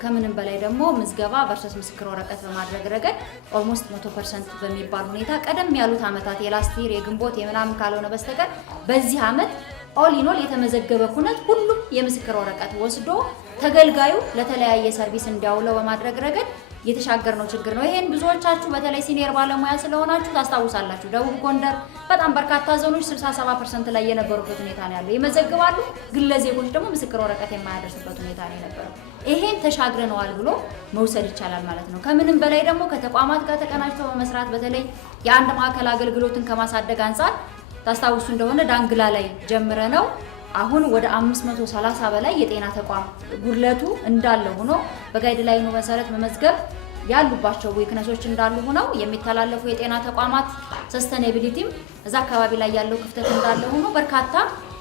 ከምንም በላይ ደግሞ ምዝገባ ቨርሰስ ምስክር ወረቀት በማድረግ ረገድ ኦልሞስት 100% በሚባል ሁኔታ ቀደም ያሉት አመታት የላስቲር የግንቦት የምናምን ካልሆነ በስተቀር በዚህ አመት ኦል ኢን ኦል የተመዘገበ ኩነት ሁሉም የምስክር ወረቀት ወስዶ ተገልጋዩ ለተለያየ ሰርቪስ እንዲያውለው በማድረግ ረገድ የተሻገርነው ችግር ነው። ይሄን ብዙዎቻችሁ በተለይ ሲኒየር ባለሙያ ስለሆናችሁ ታስታውሳላችሁ። ደቡብ ጎንደር በጣም በርካታ ዞኖች 67% ላይ የነበሩበት ሁኔታ ነው ያለው። ይመዘግባሉ፣ ግን ለዜጎች ደግሞ ምስክር ወረቀት የማያደርሱበት ሁኔታ ነው የነበረው። ይሄን ተሻግረነዋል ብሎ መውሰድ ይቻላል ማለት ነው። ከምንም በላይ ደግሞ ከተቋማት ጋር ተቀናጅቶ በመስራት በተለይ የአንድ ማዕከል አገልግሎትን ከማሳደግ አንፃር ታስታውሱ እንደሆነ ዳንግላ ላይ ጀምረ ነው አሁን ወደ 530 በላይ የጤና ተቋም ጉድለቱ እንዳለ ሆኖ በጋይድላይኑ መሰረት መመዝገብ ያሉባቸው ዊክነሶች እንዳሉ ሆነው የሚተላለፉ የጤና ተቋማት ሰስተኔቢሊቲም እዛ አካባቢ ላይ ያለው ክፍተት እንዳለ ሆኖ በርካታ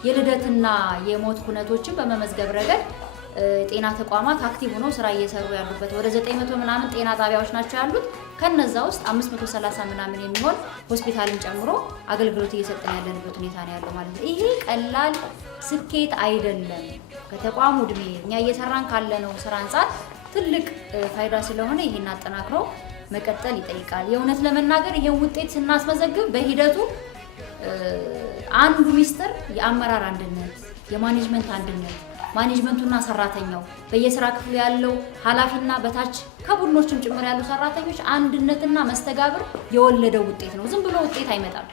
የልደትና የሞት ኩነቶችን በመመዝገብ ረገድ ጤና ተቋማት አክቲቭ ሆነው ስራ እየሰሩ ያሉበት ወደ 900 ምናምን ጤና ጣቢያዎች ናቸው ያሉት። ከነዛ ውስጥ 530 ምናምን የሚሆን ሆስፒታልን ጨምሮ አገልግሎት እየሰጠን ያለንበት ሁኔታ ነው ያለው ማለት ነው። ይሄ ቀላል ስኬት አይደለም። ከተቋሙ እድሜ እኛ እየሰራን ካለነው ስራ አንፃር ትልቅ ፋይዳ ስለሆነ ይሄን አጠናክሮ መቀጠል ይጠይቃል። የእውነት ለመናገር ይሄን ውጤት ስናስመዘግብ በሂደቱ አንዱ ሚስጥር የአመራር አንድነት፣ የማኔጅመንት አንድነት፣ ማኔጅመንቱና ሰራተኛው በየስራ ክፍሉ ያለው ኃላፊና በታች ከቡድኖችም ጭምር ያሉ ሰራተኞች አንድነትና መስተጋብር የወለደው ውጤት ነው። ዝም ብሎ ውጤት አይመጣም።